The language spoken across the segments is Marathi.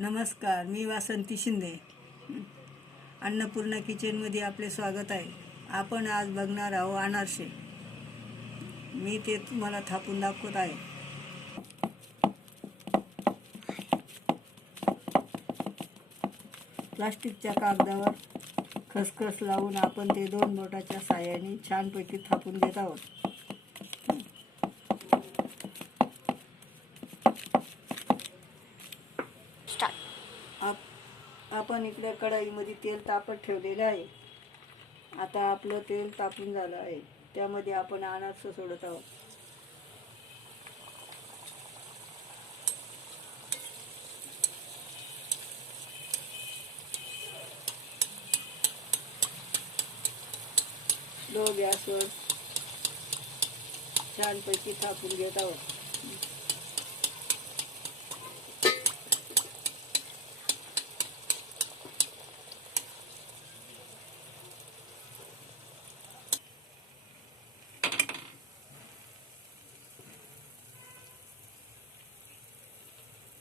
नमस्कार, मी वासंती शिंदे. अन्नपूर्णा किचनमध्ये आपले स्वागत आहे. आपण आज बघणार आहोत अनारसे. मी ते तुम्हाला थापून दाखवत आहे. प्लास्टिकच्या कागदावर खसखस लावून आपण ते 2 बोटाच्या साहाय्याने छानपैकी थापून घेत आहोत. आपण इकडे कढईमध्ये तेल तापत ठेवलेले आहे. आता आपलं तेल तापून झालं आहे. त्यामध्ये आपण अनारसे सोडत आहोत. लो गॅसवर छानपैकी थापून घेत आहोत.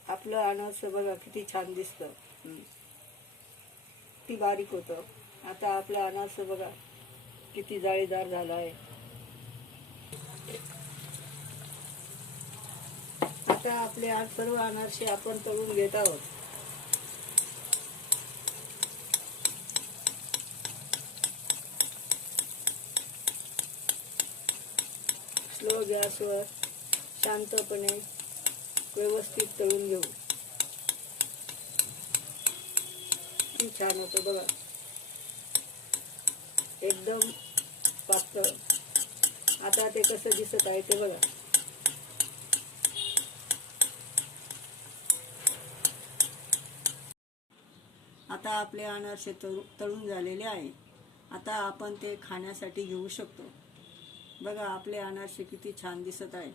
आपलं अनारसे बघा किती छान दिसतं, किती बारीक होतं. आता आपलं अनारसे बघा किती जाळीदार झालं आहे. आता आपले आज सर्व अनारसे आपण तळून घेत आहोत. स्लो गॅसवर शांतपणे व्यवस्थित तळून घेऊ. किती छान होतं बघा, एकदम पातळ. आता ते कसं दिसत आहे ते बघा. आता आपले अनारसे तळून झालेले आहे. आता आपण ते खाण्यासाठी घेऊ शकतो. बघा आपले अनारसे किती छान दिसत आहे.